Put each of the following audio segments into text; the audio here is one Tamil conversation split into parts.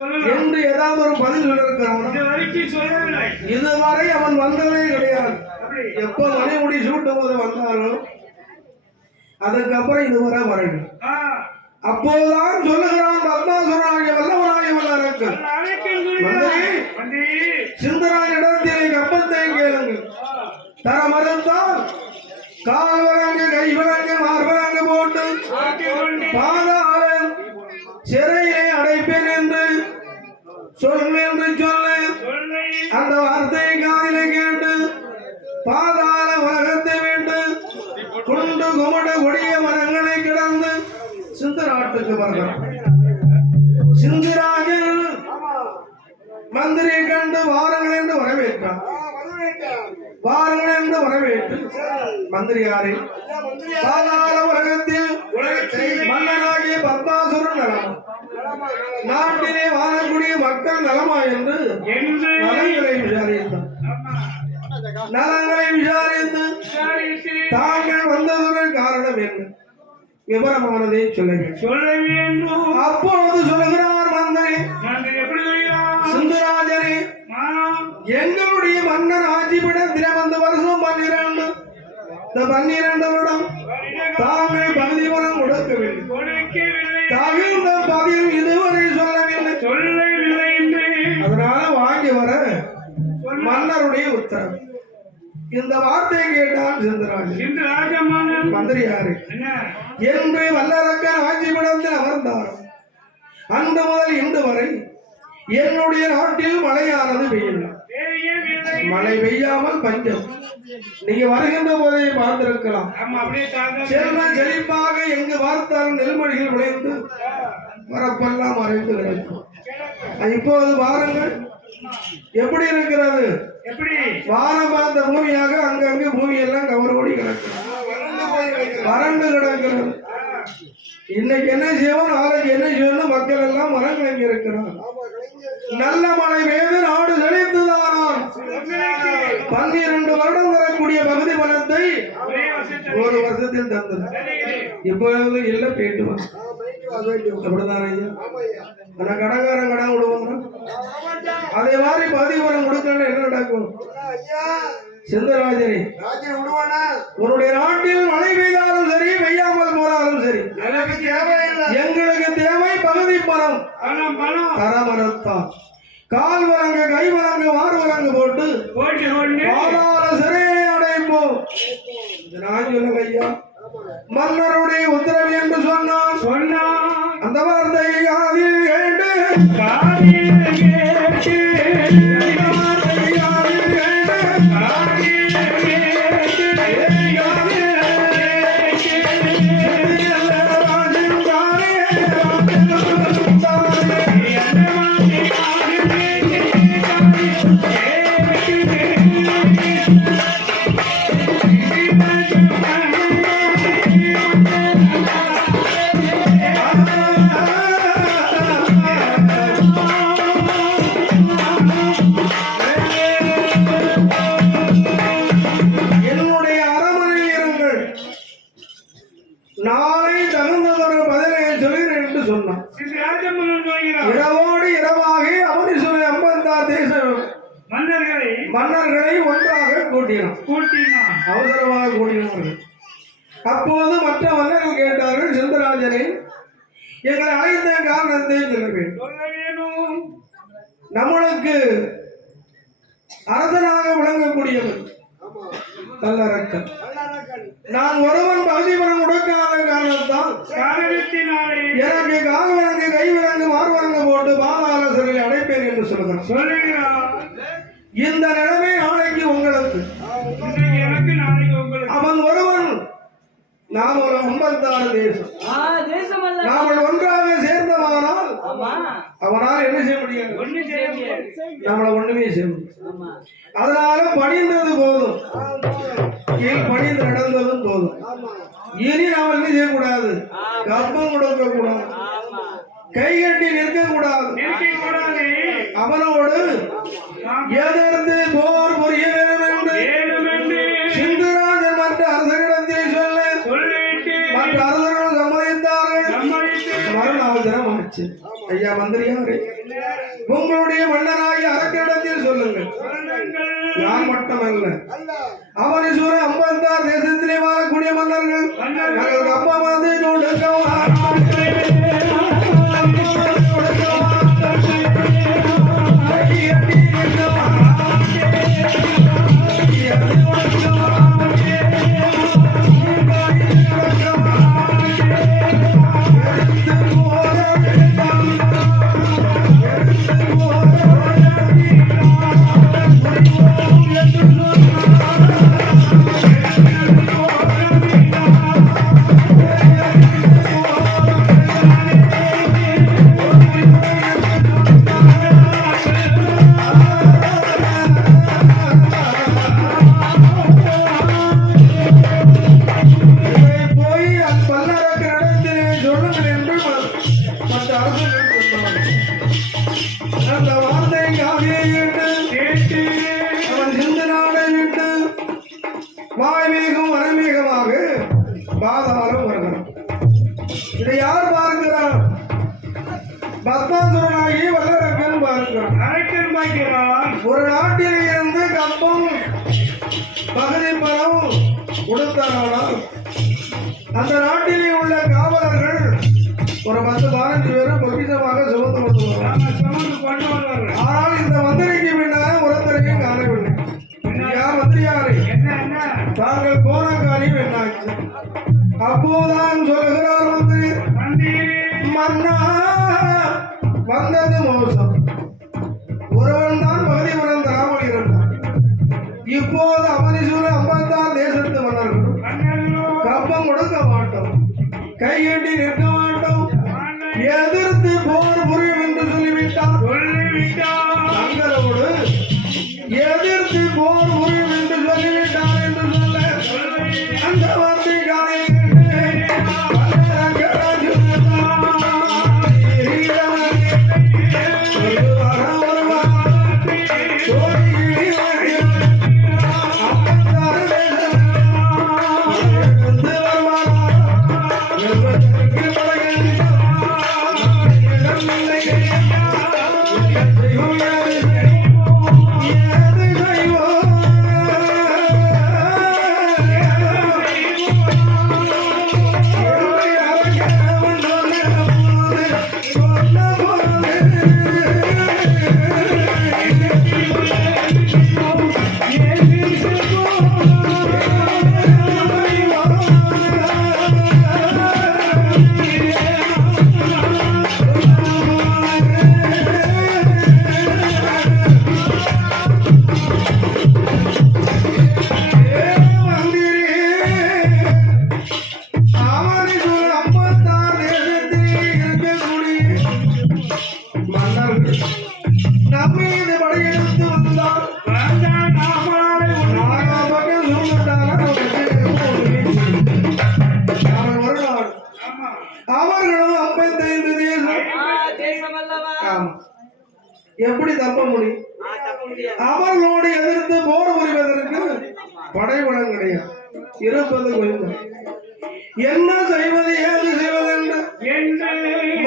என்று ஏதாவது ஒரு பதில் சொல்லிருக்கிறான். இதுவரை அவன் வந்ததே கிடையாது. எப்ப மணிமுடி சூட்டும் போது வந்தாரோ அதுக்கப்புறம் இதுவரை வரணும். அப்போதுதான் சொல்லுகிறான் பத்மாசுரனாகிய வல்லவனாகிய வல்லரக்கு சிந்தரான் இடத்திலே கப்பத்தை கேளுங்கள். தர மறுத்தால் கால் வழங்கு கை வழங்கு மார்பழங்கு போட்டு பாதாள சிறையை அடைப்பேன் என்று சொல்ல என்று சொல்ல அந்த வார்த்தையை காதிலே கேட்டு பாதாள உலகத்தை விட்டு குண்டு குமடு கொடிய மரங்களை கிடந்து சிந்தராட்டுக்கு வருகிறான். சிந்தராஜன் மந்திரியை கண்டு வாருங்கள் என்று வரவேற்றான். வாருங்கள் என்று வரவேற்று மந்திரியாரே பாதாள உலகத்தில் மன்னனாகிய பத்மாசுரன் நலம், நாட்டிலே வாழக்கூடிய மக்கள் நலமா என்று நலங்களை விசாரித்தார். நலங்களை விசாரித்து தாங்கள் வந்ததற்கு காரணம் என்ன விவரமானதை சொல்ல வேண்டும். அப்போது சொல்லுகிறார் மந்திரி சுந்தராஜரே, எங்களுடைய மன்னர் ஆட்சிப்பட தினவந்த வருஷம் 12 இந்த 12 வருடம் தாங்கள் பகுதி வரம் கொடுக்கவில்லை. தகுந்த பதில் இதுவரை சொல்லவில்லை. அதனால வாங்கி வர மன்னருடைய உத்தரவு. இந்த வார்த்தையை கேட்டான் சிந்தராஜன். மந்திரியாரு என்று வல்லரக்கன் ஆட்சிப்படத்தில் அமர்ந்தார். அன்று முதல் இன்று வரை என்னுடைய நாட்டில் மழையானது பெய்யவில்லை. மழை பெய்யாமல் பஞ்சம். நீங்க வருகின்ற போதை பார்த்திருக்கலாம். செல்வ செழிப்பாக எங்கு பார்த்தாலும் நெல்மணிகள் விளைந்து வரப்பெல்லாம் மறைந்து கிடைக்கும். இப்போது பாருங்கள் எப்படி இருக்கிறது. வானம் பார்த்த பூமியாக அங்கங்கு பூமி எல்லாம் கவரோடி கிடக்கிறது, வறண்டு கிடக்கிறது. இன்னைக்கு என்ன செய்வோம் நாளைக்கு என்ன செய்யணும் மக்கள் எல்லாம் மரங்கிழங்கி இருக்கிறார். நல்ல மழை பெய்து நாடு செழித்துதானான் 12 வருடம் வரக்கூடிய பகுதி பலத்தை ஒரு வருஷத்தில் தந்தது. இப்பொழுது இல்ல போயிட்டு அப்படிதான் ஐயா. ஆனா கடங்காரன் கடன் விடுவாங்க. அதே மாதிரி பகுதி பலம் கொடுக்கணும். என்ன நடக்கும் சிந்தராஜனே, உன்னுடைய நாட்டில் மழை பெய்தாலும் சரி பெய்யாமல் போனாலும் சரி எங்களுக்கு தேவை பகுதி பணம். தரமரத்தான் கால் வழங்கு கை வழங்கு மாறு வழங்கு போட்டு பாதாள சிறையை அடைப்போம். நான் சொல்லுங்க ஐயா, மன்னருடைய உத்தரவு என்று சொன்னான். அந்த வார்த்தையை காதில் கேட்டு நாளை தகுந்ததொரு பதிலை சொல்கிறேன் என்று சொன்னான். இரவோடு இரவாக அமரீஸ்வர 56 தேச மன்னர்களை ஒன்றாக கூட்டினான். அவசரமாக கூட்டினார்கள். அப்போது மற்ற மன்னர்கள் கேட்டார்கள், சிந்தராஜனை எங்களை அழைத்த காரணத்தை சொல்ல வேண்டும். நம்மளுக்கு அரசனாக விளங்கக்கூடியவர் வல்லரக்கன். நான் ஒருவன் பகுதி பணம் கொடுக்காத காரணத்தால் எனக்கு கால் வழங்கு கை வழங்கு மாறு வழங்கு போட்டு பாதாள சிறையில் அடைப்பேன் என்று சொல்லுகிறான். இந்த நிலைமை நாளைக்கு உங்களுக்கு. அவன் ஒருவன், நாம் ஒரு 56 தேசம். நாமல் ஒன்றாக சேர்ந்தவானால் அவனால் என்ன செய்ய முடியாது, நம்மளை ஒண்ணுமே செய்ய முடியும். அதனால பணிந்தது போதும், பணிந்து நடந்ததும் போதும். இனி நாம் என்ன செய்யக்கூடாது, கப்பம் கொடுக்க கூடாது, கை கட்டி நிற்க கூடாது. அவனோடு எதிர்த்து போர் புரிய வேண்டும் என்று சிந்தராஜன் மற்ற அரசர்களிடத்தில் சொல்ல மற்ற அரசர்கள் சம்மதித்தார்கள். மறுநாள் தினம் ஆச்சு. ஐயா மந்திரியாரே, மட்டுமல்ல அவனீஸ்வர அம்பந்தார் தேசத்திலே வாழக்கூடிய மன்னர்கள் எங்களுக்கு அப்பா வந்து வாய்மீகம் மறைமீகமாக பாதாளம் வருகிறான். இதை யார் பார்க்கிறான்? பத்மாசுரனாகி வல்லரக்கன் பார்க்கிறான். ஒரு நாட்டில் இருந்து கப்பம் பகுதி பணம் கொடுத்தானால் அந்த நாட்டிலே உள்ள காவலர்கள் ஒரு 10-15 பேரும் பொக்கிஷமாக சுமந்து கொண்டு வருவார்கள். ஆனால் இந்த மந்திரிக்கு பின்னால் ஒருத்தரையும் காணவில்லை. மந்திரியாரு தாங்கள் போன காரியம் என்னாச்சு? அப்போதான் சொல்கிறார் மன்னா வந்தது மோசம். ஒருவன் தான் பகுதி மனம் தராமல் இருந்தான். இப்போது அவனீஸ்வர அம்பந்தார் தேசத்து மன்னர்கள் கப்பம் கொடுக்க மாட்டோம், கையெட்டி நிற்க மாட்டோம், எதிர்த்து போர் புரியும் என்று சொல்லிவிட்டார். தங்களோடு எதிர்த்து போர் புரியும் என்று சொல்லிவிட்டார் என்று சொல்ல அந்த வார்த்தைகளை எப்படி தப்ப முடியும்? அவர்களோடு எதிர்த்து போர் புரிவதற்கு படைபலம் கிடையாது, இருப்பது கொஞ்சம். என்ன செய்வது ஏது செய்வது என்று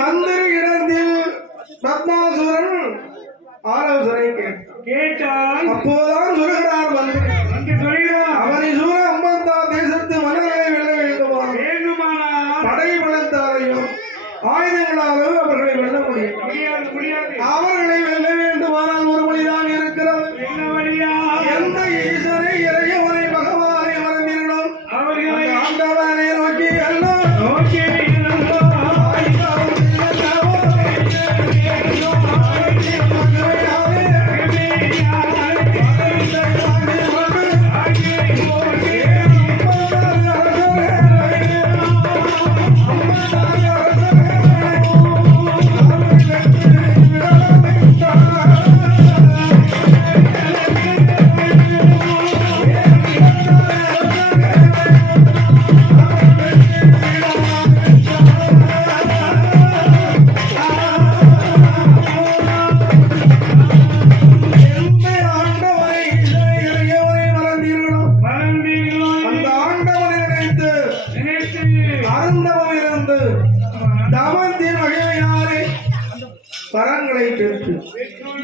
மந்திரி இடத்தில் பத்மாசுரன் ஆலோசனை கேட்டான். அப்போதான் சொல்கிறார் மந்திரி, அவனீஸ்வர அம்பந்தார் தேசத்து மன்னர்களை வெல்ல வேண்டுமா? படைபலத்தாலையும் ஆயுதங்களாலும் அவர்களை வெல்ல முடியும். அவர்களை வெல்ல வேண்டுமானால் ஒரு வழிதான் இருக்கிறது. எந்த ஈஸ்வரை இறையவரை பகவானை மறந்திருந்தோம் அவர்களை ஆண்டவனை நோக்கி எல்லாம்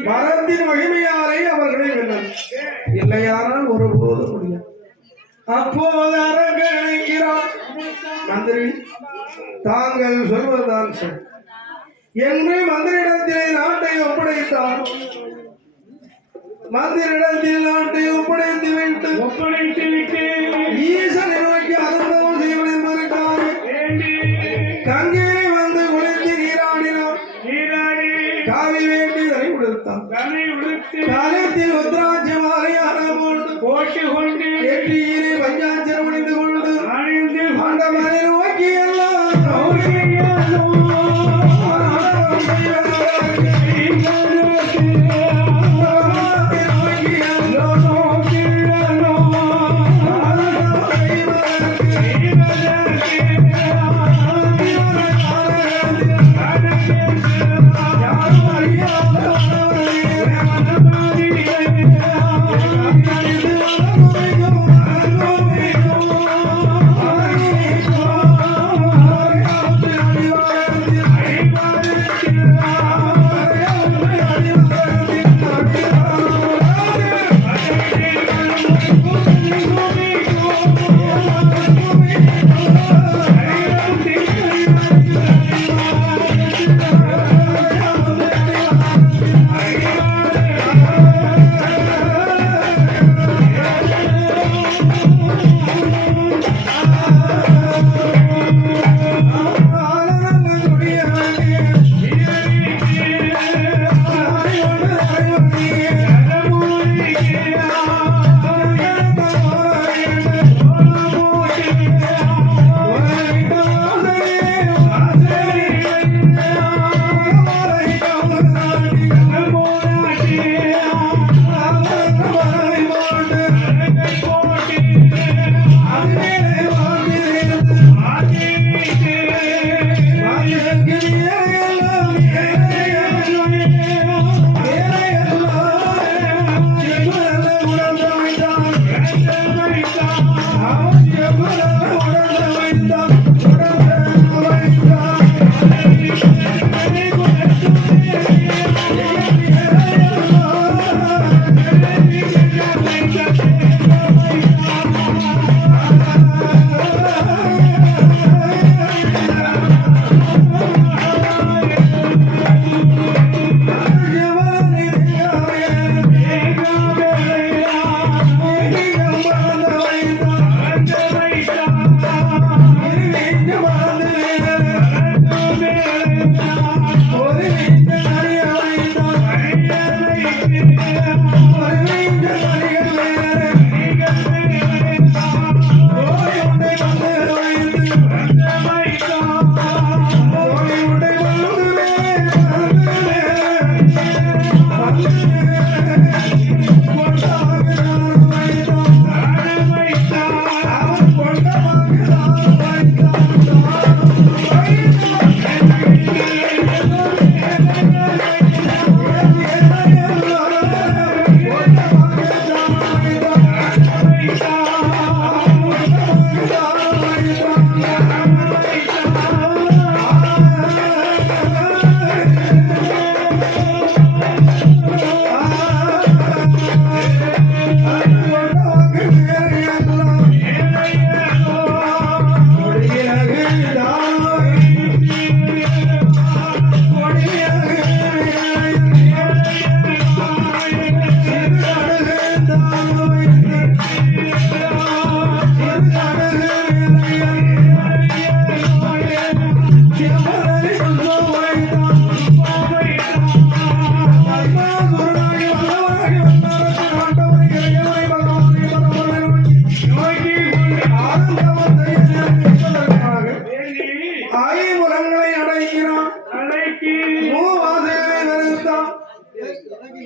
மரத்தின் மகிமையாலே அவர்களை வெல்லும், இல்லையானால் ஒருபோதும் முடியாது. அப்போது அரங்க நினைக்கிறார், மந்திரி தாங்கள் சொல்வதுதான் சார் என்று மந்திரிடத்திலே நாட்டை ஒப்படைத்தார். மந்திரிடத்தில் நாட்டை ஒப்படைத்து விட்டு ஈசனை நோக்கி அருந்தவம் செய்வது என்பதற்காக கங்கையை வந்து குளித்து நீராடினார். காவி வேண்டி தலை உடுத்தான். காலத்தில் உத்ராட்ச மாலையான போட்டு கொண்டு எட்டியிலே பஞ்சாட்சரம் அணிந்து கொண்டு அந்த மலை நோக்கி எல்லாம்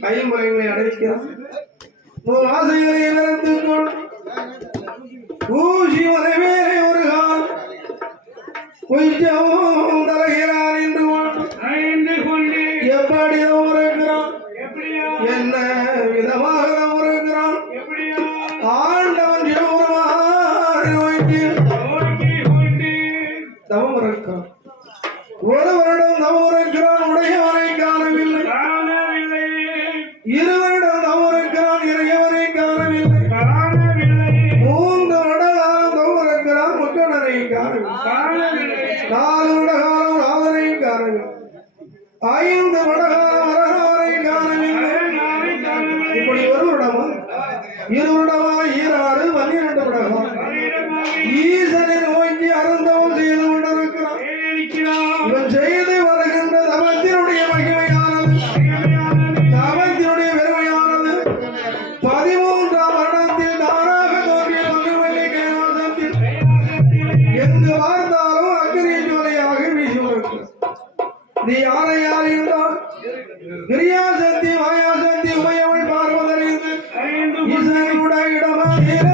ஐம்புலங்களை அடைக்கிறான். ஆசைகளை வளர்த்துக் கொள் ஊசி உதவேலை ஒரு கால் கொஞ்சம் தலகிறான் என்று கொண்டு எப்படி உரைக்கிறான், என்ன விதமாக உரைக்கிறான். ஆண்டவன் தவம் இருக்கிறான். ஒரு வருடம் தவம் இருக்கிறான். உடையவனை காணவில்லை. இருவரிடம் தவறுக்கிறான் இறையவரை காணவில்லை 3 வருடகாலம் தவறுக்கிறான் முக்கணரை காணவில்லை 4 வருடகாலம் ராதனை காணவில்லை 5 வருடகாலம் அரகவரை காணவில்லை இப்படி ஒரு வருடமா 2 வருடமா 6 12 வருடமா ஈசனை நோக்கி அருந்தவம் செய்து கொண்டிருக்கிறான் இவன் செய்து வருகின்ற தவத்தினுடைய மகிமையானது தவத்தினுடைய பெருமையானது 13ஆம் வருடத்தில் தானாக தோன்றிய மகிழ்வெளி கைலாசத்தில் எங்கு பார்த்தாலும் அக்னி ஜோலையாக வீசி வருகிறது நீ யாரை யார் என்றால் கிரியாசக்தி மாயாசக்தி உமையவள் பார்வதறிந்து ஈசனுடைய இடமாகிறேன்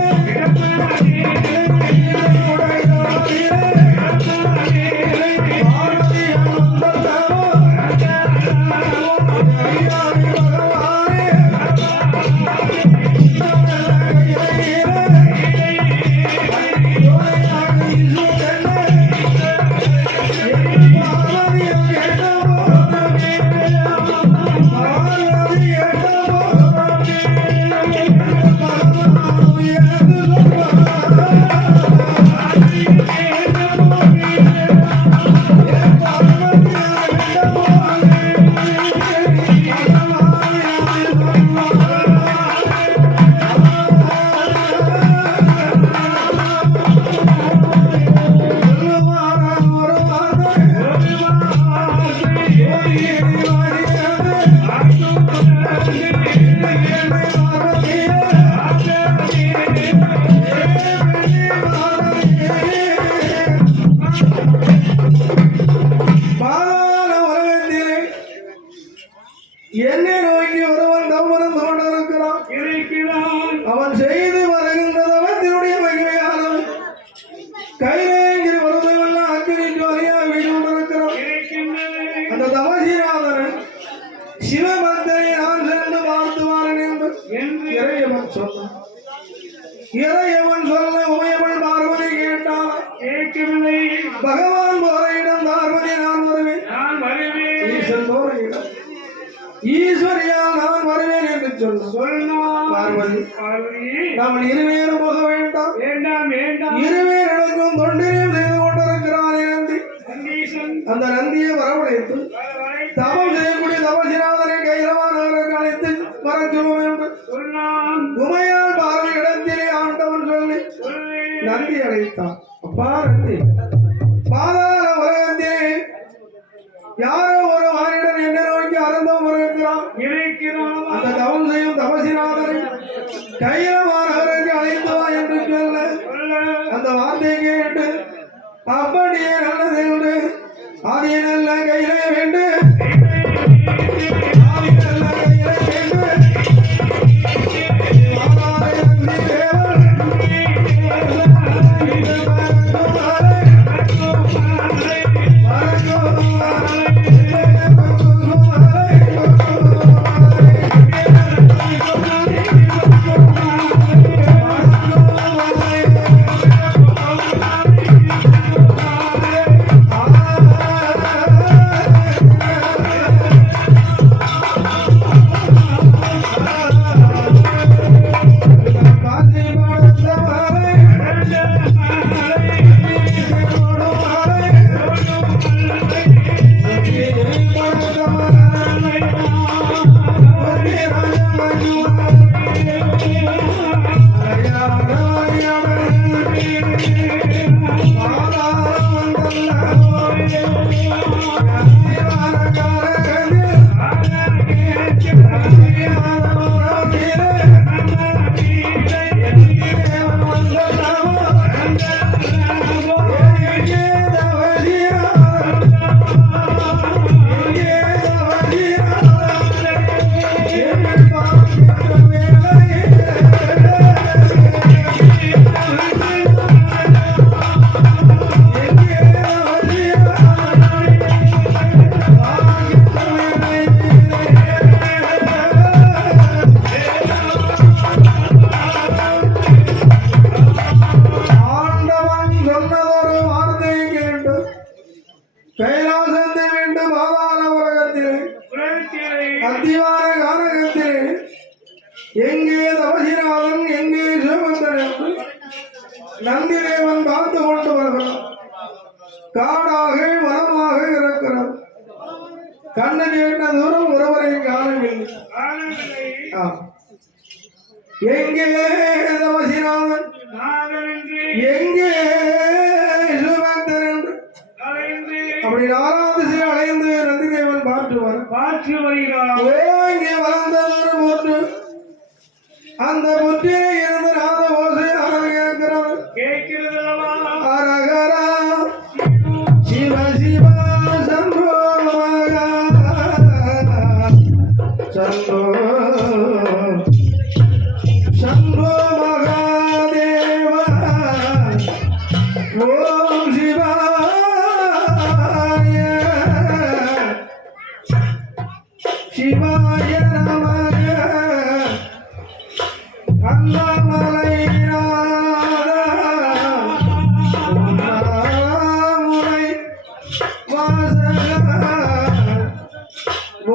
என்னை நோக்கி ஒருவன் தவறும் கொண்டிருக்கிறான் அவன் செய்து வருகின்ற தவத்தினுடைய மகிமையானது கைலேங்கிற வருவதெல்லாம் அக்னி ஜோலியாக வீடு கொண்டிருக்கிறான் அந்த தவசீநாதன் சிவபக்தனை நான் சென்று வாழ்த்துவாரன் என்று இறையவன் சொன்னான் இறையவன் சொல்ல உமையவள் பார்வதி கேட்டான் கேட்கவில்லை பகவான் போரையிடம் பார்வதி நான் வருவேன் ஈசன் போரையிடம் ஈஸ்வரியால் நான் வருவேன் என்று சொன்னான் பார்வதி நாம் இருவேரும் போக வேண்டாம் இருவேரிடக்கும் தொண்டினையும் செய்து கொண்டிருக்கிறான் நந்தி அந்த நந்தியை வரவழைத்து தவம் செய்யக்கூடிய தவசிநாதனை கைலவானவருக்கு அழைத்து வர சொல்லுவோம் என்று உமையால் பார்வை இடத்திலே ஆண்டவன் சொல்லி நந்தி அழைத்தான் அப்பா நந்தி பாதாள உலகத்திலே யாரோ ஒரு மானிடன் என்ன நோக்கி அறந்தவன் வருகிறான் அந்த தவம் செய்யும் தவசிநாதனை கைலவானவருக்கு அழைத்து வா என்று சொல்ல அந்த வார்த்தையை கேட்டு அப்படியே நல்லது என்று ஆதிய நல்ல கையிலே வேண்டு எங்கே தவசிநாதன் எங்கே சிவபந்தன் என்று நந்திதேவன் பார்த்து கொண்டு வருகிறான். காடாக வனமாக இருக்கிறார். கண்ணு கேட்ட தூரம் ஒருவரை காணவில்லை. எங்கே தவசிநாதன் எங்கே சிவபந்தன் என்று அப்படி 4வது திசை அலைந்து நந்திதேவன் பார்த்து வருகிறார். இங்கே வளர்ந்த தூரம் ஒன்று அந்த புற்றிலே இருந்து நாத ஓசை கேட்கிறது. அரகரா சிவ சிவ சம்போ சம்போ சம்போ மகாதேவ ஓம் சிவாய சிவாய நமக அண்ணாமலை முனை வாசக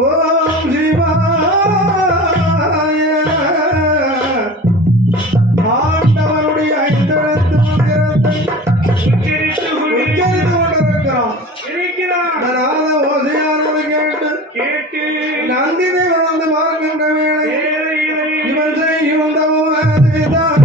ஓம் சிவாய ஆண்டவனுடைய 5 எழுத்து மந்திரத்தை உச்சரித்து கொண்டிருக்கிறோம். நாத ஓசையானது கேட்டு நந்திதேவன் வந்து பார்க்கின்ற வேளை இவன் செய்யும் தவறுதான்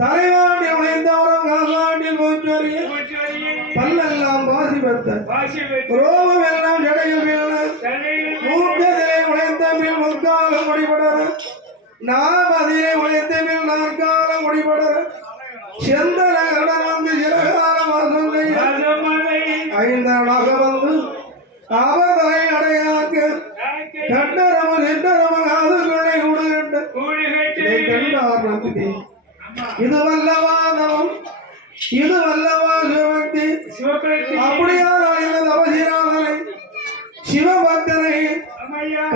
தலைவாண்டில் உழைந்தவரும் கால்வாண்டில் போற்றறிய பல்லெல்லாம் வாசி பெற்ற ரோமம் எல்லாம் ஜடையில் வீழ்ந்த மூர்க்கதிலே உழைந்த பின் முற்காலம் முடிபடர நாம் அதிலே உழைத்த பின் நாற்காலம் முடிபடர செந்தன கடன் வந்து சிறகாலம் வாசம் செய்ய 5 வந்து அவதலை அடையாக்க கண்டரம சென்றரம காதுகளை கூடுகின்ற கண்டார் நந்தி இது வல்லவாதம் இது வல்லவா சிவபக்தி அப்படியான தவசிநாதனை சிவபக்தனை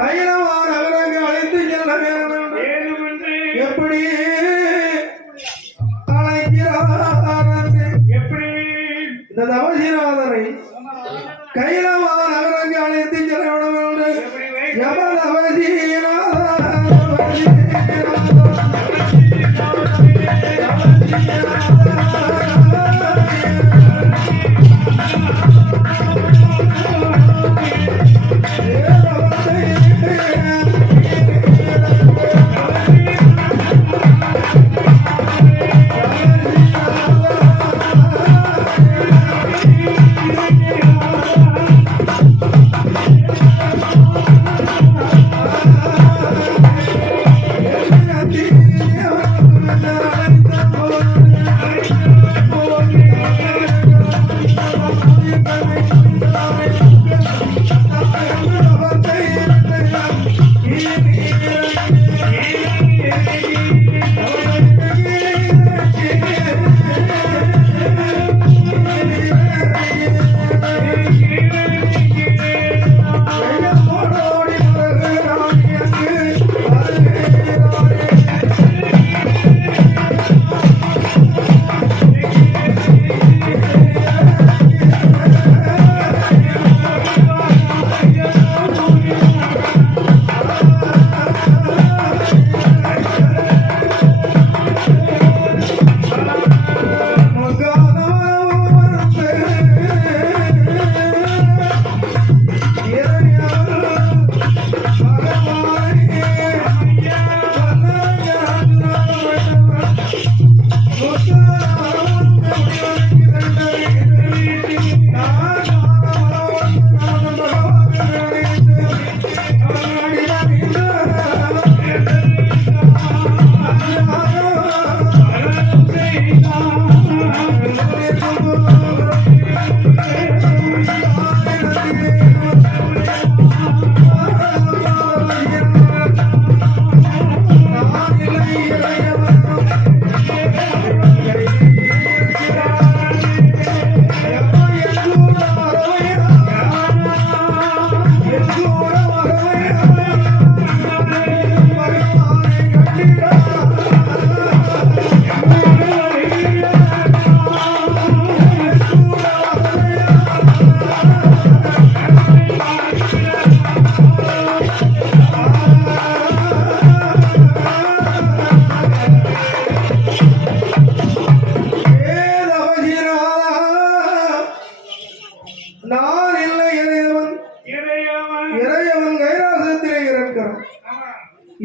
கைலவான அவரங்கு அழைத்து செல்ல வேண்டும் எப்படி அழைக்கிறார் எப்படி இந்த தவசிநாதனை கைலவான அவரங்கு அழைத்து செல்ல வேண்டும் யமதவசிநாத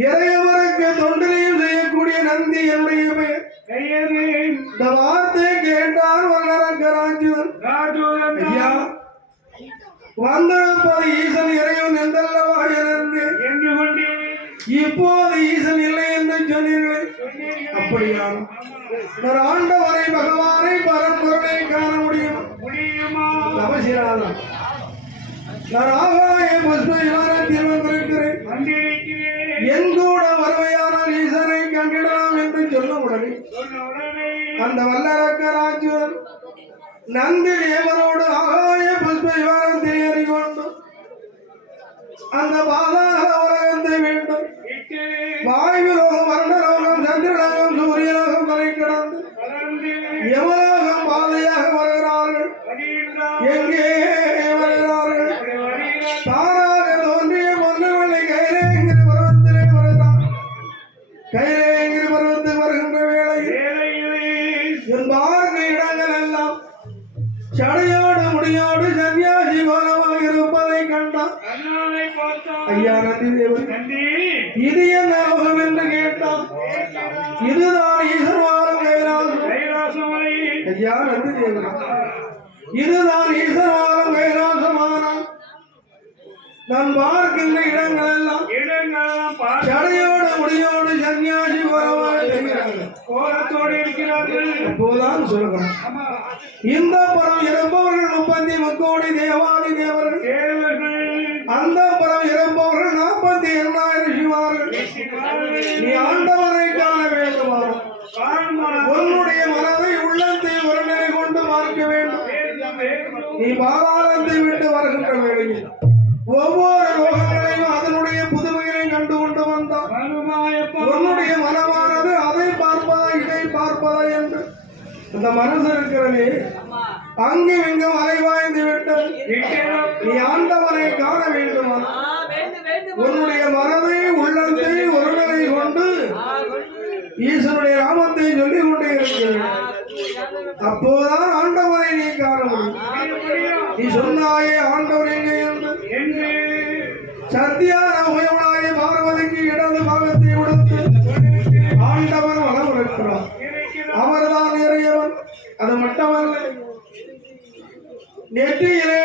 இறையவருக்கு தொண்டிலையும் செய்யக்கூடிய நந்தி என்னுடைய பெயர். இந்த வார்த்தை கேட்டால் வல்லரங்கராஜன் ஐயா வந்திருப்பது ஈசன் இறைவன் என்றல்லவா இருந்து இப்போது ஈசன் இல்லை என்று சொன்னீர்களே, அப்படியா? ஒரு ஆண்டவரை பகவானை பரம்பொருளை காண முடியுமா? அவசியம். நான் ஆகாய புஷ்ப விமானத்தில் வந்திருக்கிறேன். என் கூட வருவையானால் ஈசனை கண்டிடலாம் என்று சொன்ன உடனே அந்த வல்லரக்கராஜன் நந்தி தேவரோடு ஆகாய புஷ்ப விமானத்தில் ஏறிக்கொண்டு அந்த பாதாள உலகத்தை வேண்டும் வாயுலோகம், வருணலோகம், சந்திரலோகம், சூரியலோகம் வரை கடந்து யமலோகம் பாதையாக வருகிறார்கள். எங்கே வருகிறார்கள்? தானாக தோன்றிய மன்னவனை கைலேங்கிற பருவத்திலே வருகிறார். கைலேங்கிற பருவத்தில் வருகின்ற வேளையில் என் பார்க்க இடங்கள் எல்லாம் சடையோடு முடியோடு சன்னியாசி கோலமாக இருப்பதை கண்டான். ஐயா நந்தி தேவன், இது என்ன லோகம் என்று கேட்டான். இதுதான் ஈஸ்வரவாரம் கைலாசம். ஐயா நந்தி தேவன், இதுதான் ஈஸ்வரவாரம் கைலாசமானால் நான் பார்க்கின்ற இடங்கள் எல்லாம் சடையோடு முடியோடு சன்னியாசி கோலத்தோடு இருக்கிறார்கள். அப்போதான் சொல்லுகிறோம், இந்த புறம் இறப்பவர்கள் 33 கோடி தேவாதி தேவர்கள், அந்த புறம் இறப்பவர்கள் 48,000 சிவார்கள். நீ ஆண்டவரை காண வேண்டுமா? உன்னுடைய மனதை உள்ளத்தை ஒரு நிலை கொண்டு பார்க்க வேண்டும். நீ பாதாளத்தை விட்டு வருகின்ற வேளையில் ஒவ்வொரு லோகங்களையும் அதனுடைய புதுமைகளை கண்டு கொண்டு வந்தான். உன்னுடைய மனமானது அதை பார்ப்பதா இதை பார்ப்பதா என்று அந்த மனசு இருக்கிறதே அங்கும் இங்கும் அலைவாய்ந்து விட்டது. நீ ஆண்டவனை காண வேண்டுமா? உன்னுடைய மனதை உள்ளத்தை ஒரு நிலை கொண்டு ஈஸ்வருடைய நாமத்தை சொல்லிக் கொண்டே இருக்கிறது. அப்போதான் ஆண்டவனை நீ காண முடியும். நீ சொன்னாயே ஆண்டவன் எங்கே என்று சத்தியான உயவனாய பார்வதிக்கு இடது பாகத்தை உடுத்து ஆண்டவன் வளம் இருக்கிறார். அவர்தான் இறையவன். அது மட்டுமல்ல, நெற்றியிலே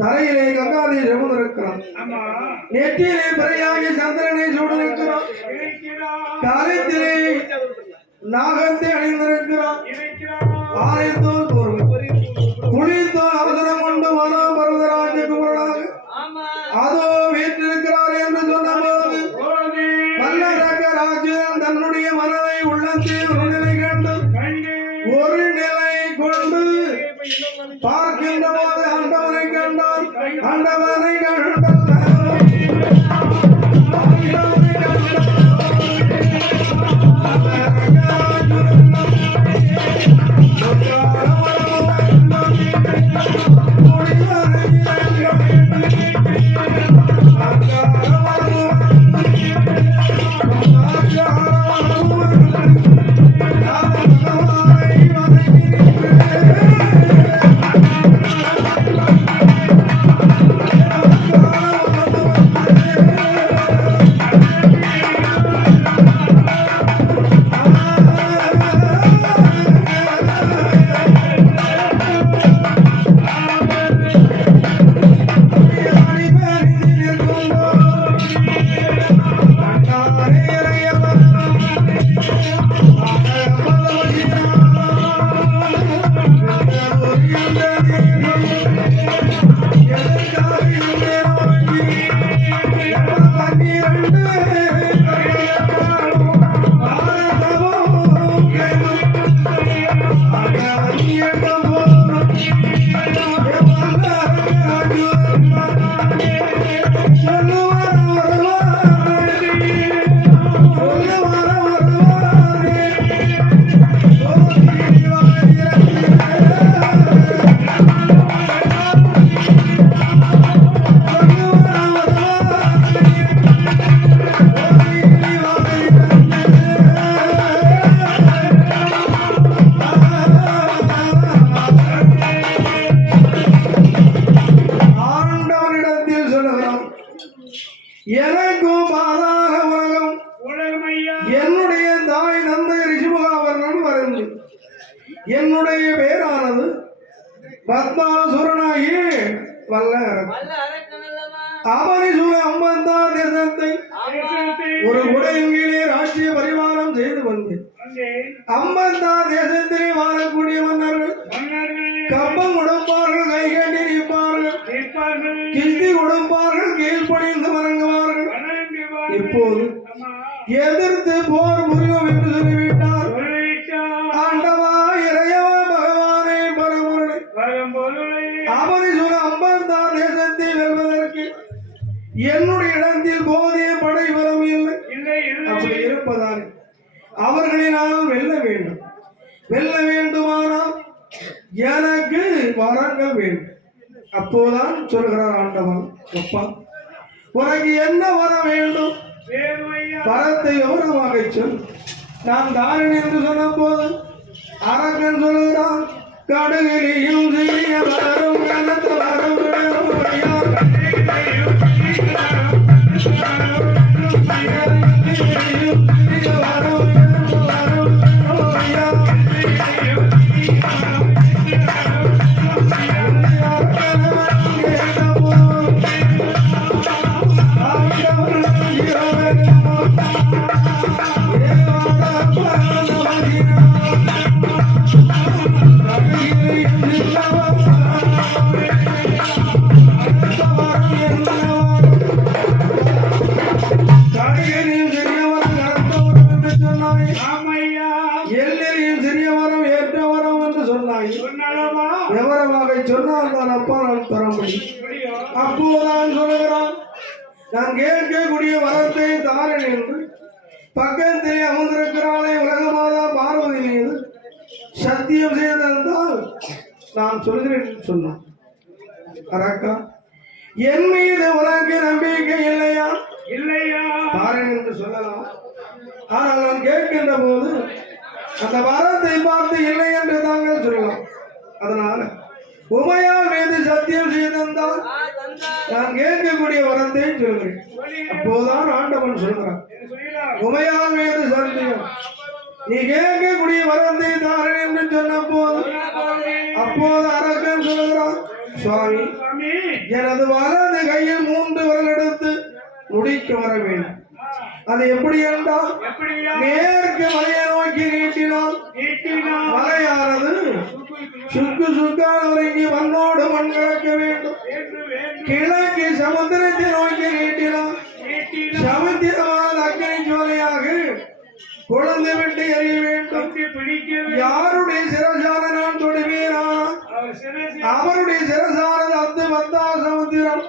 தலையிலே கங்காதை சுமந்திருக்கிறான். நெற்றியிலே பிறையாகிய சந்திரனை சூடிருக்கிறான். கழுத்திலே நாகத்தை அணிந்திருக்கிறான். ஆலயத்தோல் புலித்தோல் அவசரம் கொண்டு மனோ பருவராஜ குமரனாக அதோ வீற்றிருக்கிறார் என்று சொன்னபோது வல்லரக்கராஜன் தன்னுடைய மனதை உள்ளத்தை ஒரு நிலை கண்டு ஒரு நிலை கொண்டு பார்க்கின்ற போது ஆண்டவனை கண்டார். ஆண்டவனை கண்டார். எனக்கும் பாதாள உலகம் என்னுடைய தாய் தந்தை ரிஷிமுகாவர்ணன் மருந்து என்னுடைய பேரானது பத்மாசுரனாகி வல்ல அவனிசுர அம்பந்தார் தேசத்தை ஒரு குடையின் கீழே ராஜ்ய பரிமாணம் செய்து வந்தேன். அம்பந்தார் தேசத்திலே வாழக்கூடிய மன்னர்கள் கப்பம் கொடுப்பார்கள், கைகட்டி நிற்பார்கள், கிஸ்தி கொடுப்பார்கள், கீழ்ப்பணிந்து வணங்குவார்கள். இப்போது எதிர்த்து போர் புரியும் என்று சொல்லிவிட்டார். ஆண்டவா இறையவா பகவானே பரம்பொருளை அவனிசுர அம்பந்தார் தேசத்தை வெல்வதற்கு என்னுடைய இடத்தில் போதிய படை வரம் இல்லை. அப்படி இருப்பதால் அவர்களினால் வெல்ல வேண்டும். வெல்ல வேண்டுமானால் எனக்கு வரங்கள் வேண்டும். அப்போதான் சொல்கிறார் ஆண்டவன், அப்பா உனக்கு என்ன வர வேண்டும்? வரத்தை விவரமாக சொல். நான் தாரன் என்று சொன்ன போது அரக்கன் சொல்கிறான், கடுகிலையும் சிறிய வரும் கனத்த வரும் விவரமாக சொன்னால் தான் அப்பா நான் தர முடியும். அப்போதான் சொல்லுகிறான், நான் கேட்கக்கூடிய வரத்தை தாரன் என்று பக்கத்திலே அமர்ந்திருக்கிறானே உலகமாதா பார்வதி மீது சத்தியம் செய்திருந்தால் நான் சொல்கிறேன் சொன்னான். அரக்கா என் மீது உனக்கு நம்பிக்கை இல்லையா? இல்லையா தாரன் என்று சொல்லலாம். ஆனால் நான் கேட்கின்ற போது அந்த வரத்தை பார்த்து இல்லை என்று தாங்கள் சொல்லலாம். அதனால உமையால் மீது சத்தியம் செய்திருந்தால் நான் கேட்கக்கூடிய வரத்தை சொல்கிறேன். அப்போதான் ஆண்டவன் சொல்கிறான், உமையால் மீது சத்தியம் நீ கேட்கக்கூடிய வரத்தை தாரன் என்று சொன்ன போது அப்போது அரக்கன் சொல்கிறான், சுவாமி எனது வலது கையில் 3 விரல் எடுத்து முடிக்க வர வேண்டும். அது எப்படி என்றால் மேற்கு மலையை நோக்கி நீட்டினால் மலையானது சுக்கு சுக்கால் உறங்கி மண்ணோடு மண் கலக்க வேண்டும். கிழக்கு சமுத்திரத்தை நோக்கி நீட்டினால் சமுத்திரமான அக்னி ஜோலையாக குழந்தை விட்டு எறிய வேண்டும். யாருடைய சிரசான நான் தொடுவேனானால் அவருடைய சிரசானது அந்த வந்தா சமுத்திரம்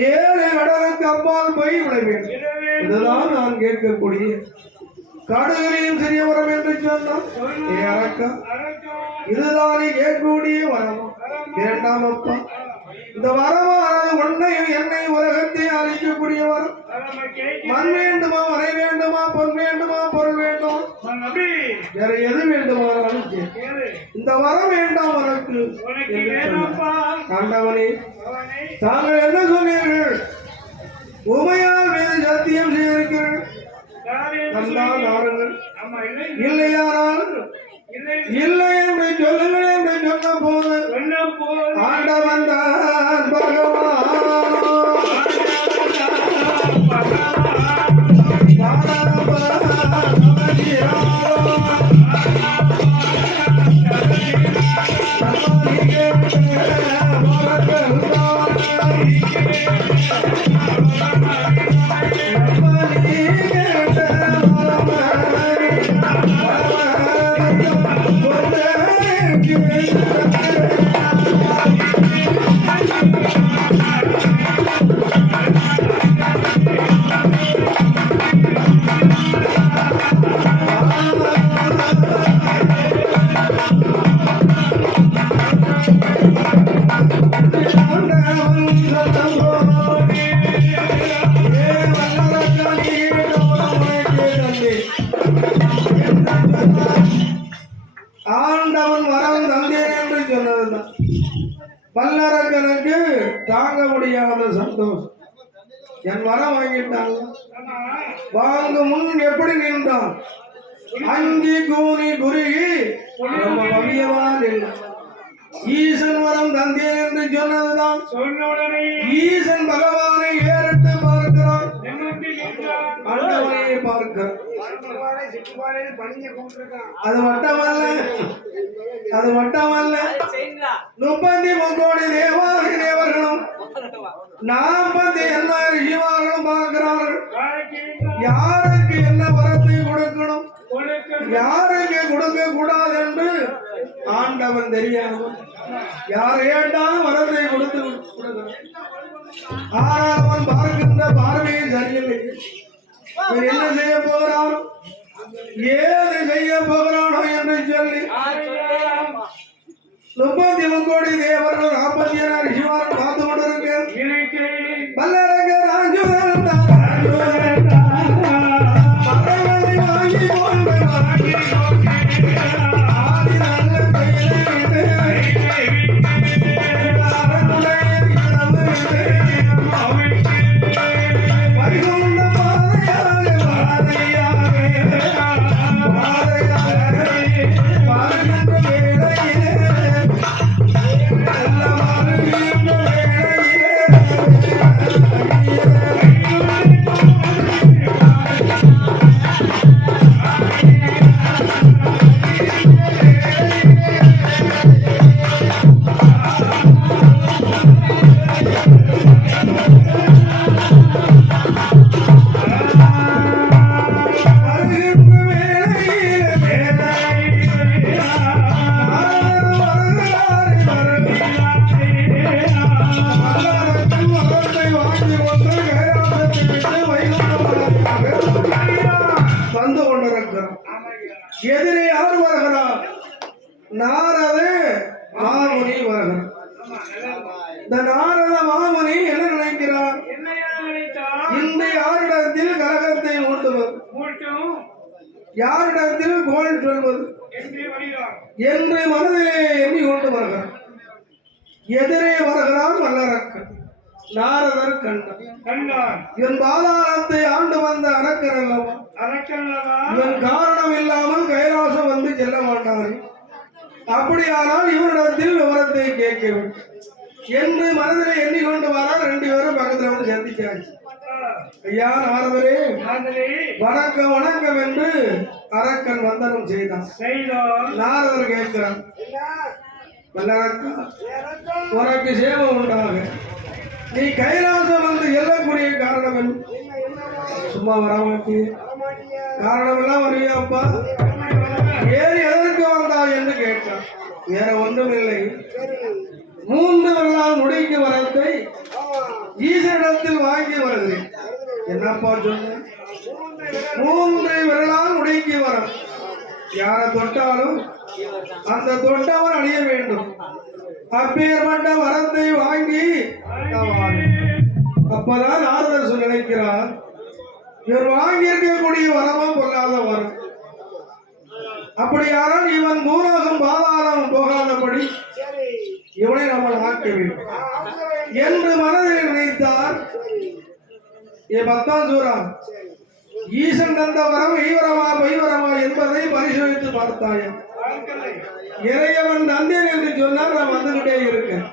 7 கடலுக்கு அப்பால் போய் விட வேண்டும். இதுதான் நான் கேட்கக்கூடிய காடுகளையும் சிறிய வரம் என்று சொன்னான். அரக்கா இதுதான் நீ கேட்கக்கூடிய வரம். இரண்டாம் அப்பா இந்த வரமானது உன்னையும் என்னை உலகத்தை அழிக்கக்கூடிய வரம். மண் வேண்டுமா, மனை வேண்டுமா, பொன் வேண்டுமா, பொருள் வேண்டுமா, வேற எது வேண்டுமானாலும் இந்த வரம் வேண்டாம் உனக்கு. ஆண்டவனே தாங்கள் என்ன சொன்னீர்கள்? உமையால் மீது சத்தியம் செய்திருக்கிறீர்கள். இல்லையானால் இல்லை என்று சொல்லுங்கள் என்று சொன்ன போது ஆண்டவன் தான் பகவான் ஆண்டவன் வரம் தந்தேன் என்று சொன்னதுதான் வல்லரக்கனுக்கு தாங்க முடியாத சந்தோஷம். என் வரம் வாங்கிட்டான். வாங்க முன் எப்படி நின்றான்? அஞ்சி கூனி குறுகி ரொம்ப பவியமா நின்றான். ஈசன் வரம் தந்தேன் என்று சொன்னதுதான். ஈசன் பகவானை ஏறிட்டு பார்க்கிறான், ஆண்டவனை பார்க்கிறான். அது மட்டுமல்ல, அது மட்டுமல்ல, 33 கோடி தேவாதி தேவர்களும் 40 என்ன ரிஷிமார்களும் பார்க்கிறார்கள். யாருக்கு என்ன வரத்தை கொடுக்கணும், யாருக்கு கொடுக்க கூடாது என்று ஆண்டவன் தெரியாமல் யார் கேட்டாலும் வரத்தை கொடுத்து கொடுக்கணும். ஆனால் அவன் பார்க்கின்ற பார்வையை சரியில்லை. என்ன செய்ய போகிறான், ஏது செய்ய போகிறானோ என்று சொல்லி 33 கோடி தேவர்கள் 40 ரிஷிமார்கள் பார்த்து கொண்டிருக்க பல்லரங்க ராஜுதன் எதிரே யார் வருகிறார்? நாரத மாமுனி வருகிறார். இந்த நாரத மாமுனி என்ன நினைக்கிறார்? இந்த யாரிடத்தில் கலகத்தை ஊட்டுவது, யாரிடத்தில் கோல் சொல்வது என்று மனதிலே எண்ணி கொண்டு வருகிறார். எதிரே வருகிறார் வல்லரக்கன். நாரதர் கண்டார். இவன் பாதாளத்தை ஆண்டு வந்த அரக்கன் அல்லவா, இவன் காரணம் இல்லாமல் கைலாசம் வந்து செல்ல மாட்டார்கள். அப்படியானால் இவனிடத்தில் விவரத்தை கேட்க வேண்டும் என்று மனதிலே எண்ணிக்கொண்டு வரால் 2 பேரும் பக்கத்தில் வந்து சந்திச்சாச்சு. ஐயா நாரதரே, வணக்கம் வணக்கம் என்று அரக்கன் வந்தனம் செய்தான். நாரதர் கேட்கிறான், வல்லரக்கா, உனக்கு சேவம் உண்டாக நீ கைலாசம் வந்து எல்லக்கூடிய காரணம் என்ன? சும்மா வரமாட்டி காரணம் எல்லாம் வருவியாப்பா, ஏறி எதற்கு வந்தாய் என்று கேட்டான். வேற ஒன்றும் இல்லை, 3 விரலால் முடிக்கு வரத்தை ஈசனிடத்தில் வாங்கி வருகிறேன். என்னப்பா சொன்ன? 3 விரலால் முடிக்கு வரம், யாரை தொட்டாலும் அந்த தொட்டவர் அணிய வேண்டும். அப்பேற்பட்ட வரத்தை வாங்கி அப்பதான் நாரதர் சொல்ல நினைக்கிறார், இவர் வாங்கி இருக்கக்கூடிய வரமும் பொல்லாத வரம். அப்படியானால் இவன் பூலோகம் பாதாளம் போகாதபடி இவனை நம்ம ஆக்க வேண்டும் என்று மனதில் நினைத்தார். பத்தாஞ்சூரா, ஈசன் தந்த வரம் ஈவரமா பொய்வரமா என்பதை பரிசோதித்து பார்த்தாயா? இறையவன் தந்தேன் என்று சொன்னால் நான் வந்துகிட்டே இருக்கேன்.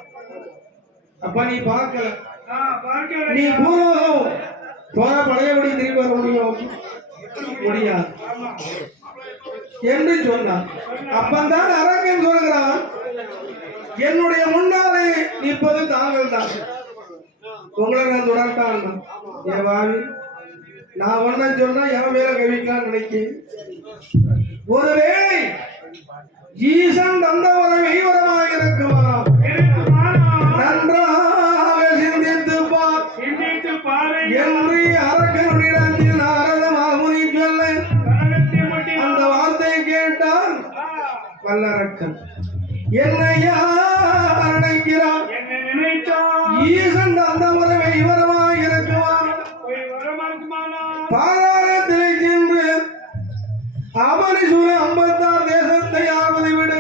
அப்ப நீ பார்க்கல, நீ பூலோகம் போற பழையபடி திரும்பி வர முடியாது என்று சொன்னான். அப்பந்தான் அரக்கன் சொல்கிறான், என்னுடைய முன்னாலே நிற்பது தாங்கள் தான், உங்களை நான் தொடர்ந்தான். என் வாவி நான் ஒன்ன சொன்னா என் மேல கவிக்கலான்னு நினைக்கிறேன். ஒருவேளை ஈசன் தந்தவரம் ஈவரமாக இருக்குமாம், நன்றாக சிந்தித்து பார் என்று அரக்கனுடைய நாரத மாமுனி சொல்ல அந்த வார்த்தை கேட்டான் வல்லரக்கன். என்னையா நினைக்கிறான்? ஈசன் தந்தவரம் ஈவரமாக இருக்குமாம், பாதாளத்திலே சென்று அவனை சூழ 56 தேசத்தை ஆள்வதை விடு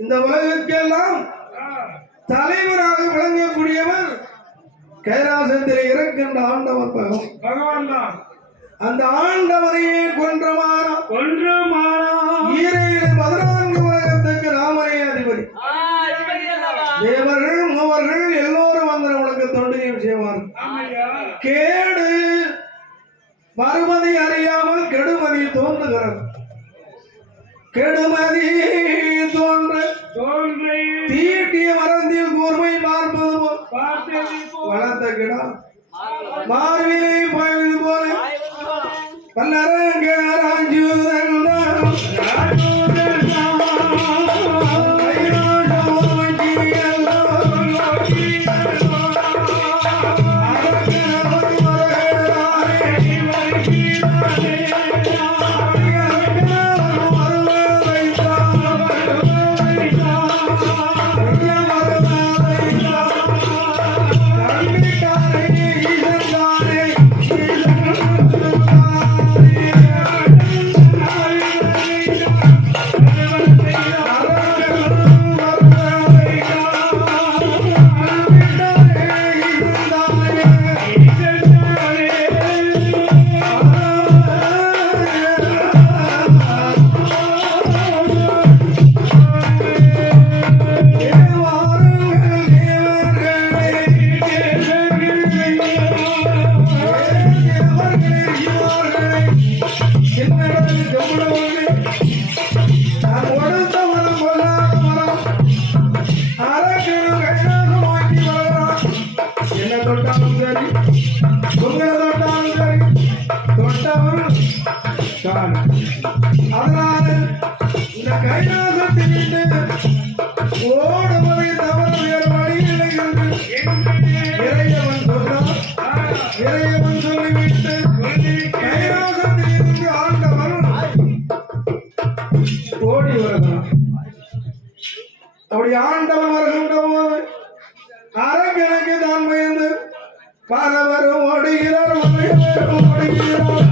இந்த உலகத்துக்கெல்லாம் தலைவராக விளங்கக்கூடியவர் கைலாசத்தில் இருக்கின்ற ஆண்டவன் பகவான் தான். அந்த ஆண்டவனையே கொன்றமானா ஈரையில் 14 உலகத்துக்கு நாமனே அதிபதி. தேவர்கள் மூவர்கள் எல்லோரும் வந்து நம்மளுக்கு தொண்டியம் செய்வார்கள். கேடு மறுமதி அறியாமல் கெடுமதி தோன்றுகிறது. கெடுமதி தோன்று தீட்டிய மரத்தில் கூர்மை பார்ப்பது வளர்த்த கிடா மார்பிலை பாய்வது போல பல்லரங்க அதனால இந்த கைலாசத்திலிருந்து ஓடுவதை தவறு வேறு வழியில்லை என்று இறையவன் சொன்னான். இறையவன் சொல்லிவிட்டு கைலாசத்திலிருந்து ஆண்டவன் ஓடி வருகிறான். அப்படி ஆண்டவன் வருகின்ற போது அரக்கனுக்கு தான் பயந்து பலவரும் ஓடுகிறார், ஓடுகிறார்,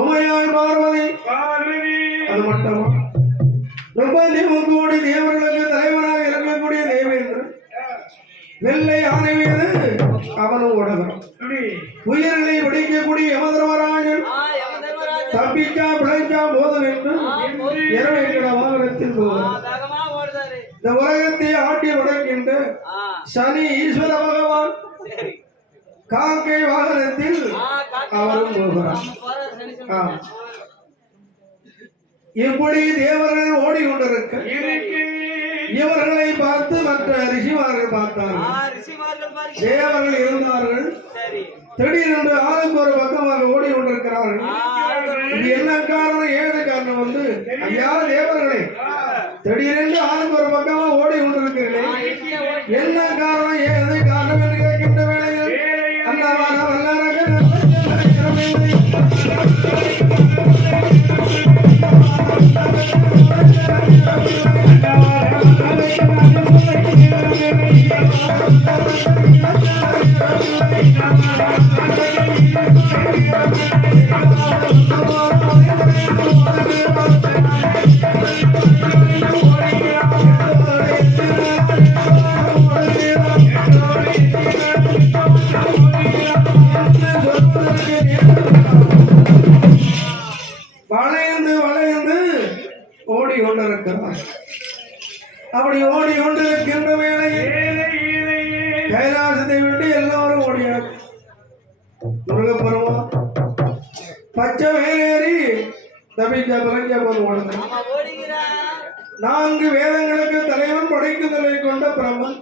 உமையாய் பார்வதி. அது மட்டுமா 33 கோடி தேவர்களுக்கு தலைவனாக இருக்கக்கூடிய தேவேந்திரன் வெள்ளை ஆணை மீது அவனும் ஓடுகிறான். உயிர்களை வெடிக்கக்கூடிய யமதர்மராஜன் தப்பிச்சா பிழைச்சா போதும் என்று இரவு வாகனத்தில் போகிறான். இந்த உலகத்தை ஆட்டி உடைக்கின்ற சனி ஈஸ்வர பகவான் காக்கை வாகனத்தில் அவரும் போகிறார். இப்படி தேவர்கள் ஓடிக்கொண்டிருக்க இவர்களை பார்த்து மற்ற ரிஷிமார்கள் பார்த்தார்கள். தேவர்கள் இருந்தார்கள். திடீரென்று ஆளுக்கு ஒரு பக்கமாக ஓடிக்கொண்டிருக்கிறார்கள். இது என்ன காரணம், ஏழு காரணம் வந்து ஐயா தேவர்களே திடீரென்று ஆளுக்கு ஒரு பக்கமாக ஓடிக்கொண்டிருக்கிறீர்களே என்ன காரணம், ஏது காரணம் என்று கேட்கின்ற வேளையில் அந்த வல்லரக அப்படி ஓடிக்கொண்டிருக்கின்ற வேளையில் கைலாசத்தை விட்டு முருகப்பெருமான் பச்சை வேலேறி தபிச்ச பிறஞ்ச போது நான்கு வேதங்களுக்கு தலைவன் படைக்குதலை கொண்ட பிரம்மன்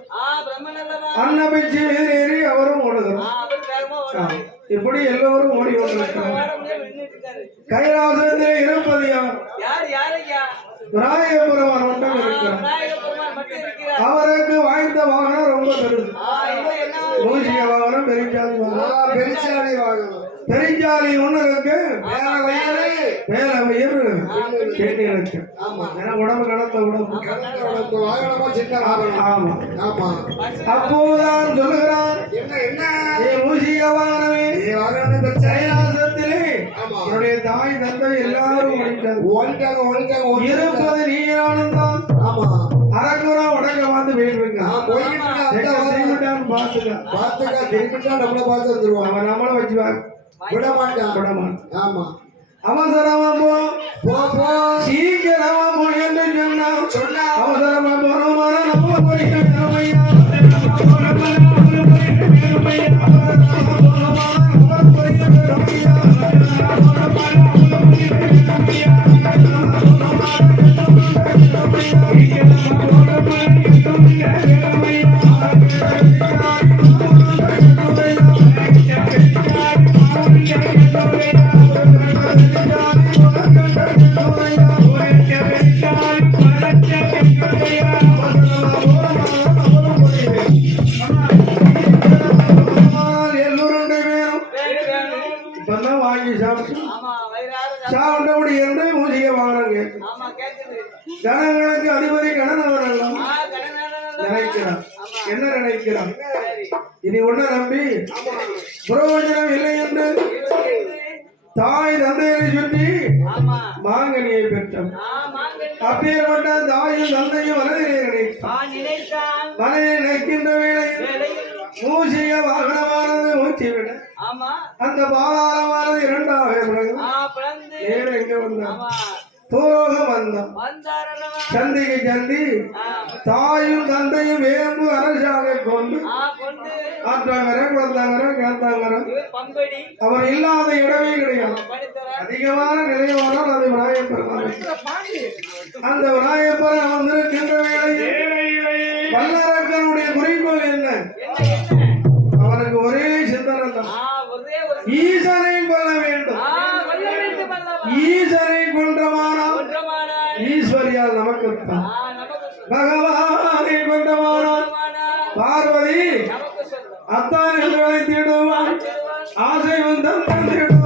அன்னபிச்சு வேலேறி அவரும் ஓடுகிறார். இப்படி எல்லோரும் ஓடி கொண்டிருக்கிறார். கைலாசத்திலே இருப்பது யார்? விநாயகபெருமான் மட்டும் இருக்கிறார். அவருக்கு வாய்ந்த வாகனம் ரொம்ப பெருசு. மூசிக வாகனம், பெருஞ்சாலி வாகனம். பெருஞ்சாலி ஒண்ணு இருக்கு, மேல வயிறு செட்டி இருக்கு. ஏன்னா உடம்பு கடந்த உடம்பு. ஆமா. அப்போதான் சொல்லுகிறான், மூசிக வாகனமே, கைலாசத்திலே என்னுடைய தாய் தந்தை எல்லாரும் இருப்பது நீரானும் தான். அரங்குறா உடங்க பார்த்து போயிட்டு அவன் நம்மள வச்சு விட மாட்டான். ஆமா, அவசரமா போ சீக்கிரமா போ என்று சொன்னா அவசரமா போனோமான நம்ம சாப்பிட்டபடி என்று மூசிக வாகனம் கேட்கும். ஜனங்களுக்கு அதிபதி கணவரெல்லாம் நினைக்கிறான். என்ன நினைக்கிறான்? இனி ஒன்ன நம்பி பிரயோஜனம் இல்லை என்று தாய் தந்தையை சுற்றி மாங்கனியை பெற்றான். அப்பேற்பட்ட தாயும் தந்தையும் மனதிலே மனதை நினைக்கின்ற வேளையில் மூசிக வாகனமானது மூச்சிவிட அந்த பாதாளமானது இரண்டாக எங்க வந்தான்? தூரோகம் வந்தான். சந்திக்கு சந்தி தாயும் தந்தையும் வேம்பு அரசாக கொண்டு ஆற்றாங்கர குளத்தாங்கர கிளத்தாங்கர அவர் இல்லாத இடமே கிடையாது. அதிகமான நிலைவானால் அது விநாயகப்பெருமான். அந்த விநாயகப்பெருமான் அமர்ந்திருக்கின்ற வேளையில் வல்லரக்கனுடைய குறிக்கோள் என்ன? அவனுக்கு ஒரே சிந்தனை தான், ஈசனை கொல்ல வேண்டும். ஈசனை கொன்றமானால் ஈஸ்வரியால் நமக்கு பகவானை கொன்றமானால் பார்வதி அத்தான் என்று அழைத்திடுவான். ஆசை வந்தம் தந்திடுவான்.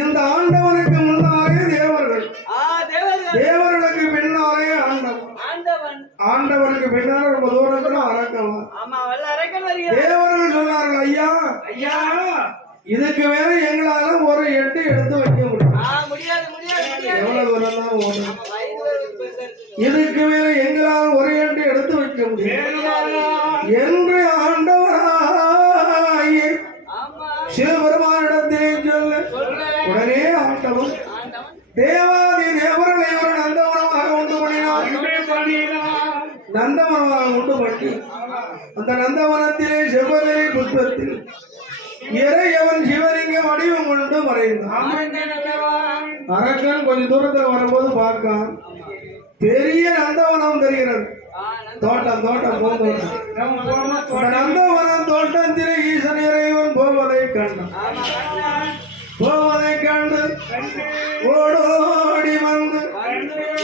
இந்த ஆண்டவனுக்கு முன்னாலே தேவர்கள், தேவர்களுக்கு பின்னாலே ஆண்டவன், ஆண்டவனுக்கு பின்னாலே ரொம்ப தூரத்துல அரக்கன். தேவர்கள் சொன்னார்கள், ஐயா ஐயா இதுக்கு மேல எங்களால ஒரு எட்டு எடுத்து வைக்க முடியும். எவ்வளவு தூரம் தான் ஓடும்? இதுக்கு மேல எங்களால் ஒரு எட்டு எடுத்து வைக்க முடியும் என்று ஆண்டவராய் சிவபெருமானிடத்திலே சொல்ல உடனே ஆண்டவன் தேவாதி தேவர்களை ஒரு நந்தவனமாக உண்டு பண்ணினார். நந்தவனமாக உண்டு பண்ணி அந்த நந்தவனத்திலே செவ்வலை புஷ்பத்தில் இறையவன் சிவலிங்க வடிவம் கொண்டு மறைந்தான். அரக்கன் கொஞ்சம் தூரத்தில் வரும்போது பார்க்கான், பெரிய நந்தவனம் தெரிகிறது. தோட்டம் தோட்டம் பூந்தோட்டம் நந்தவனம் தோட்டத்திலே ஈசன் இறைவன் போவதை கண்டான். போவதை கண்டு ஓடோடி வந்து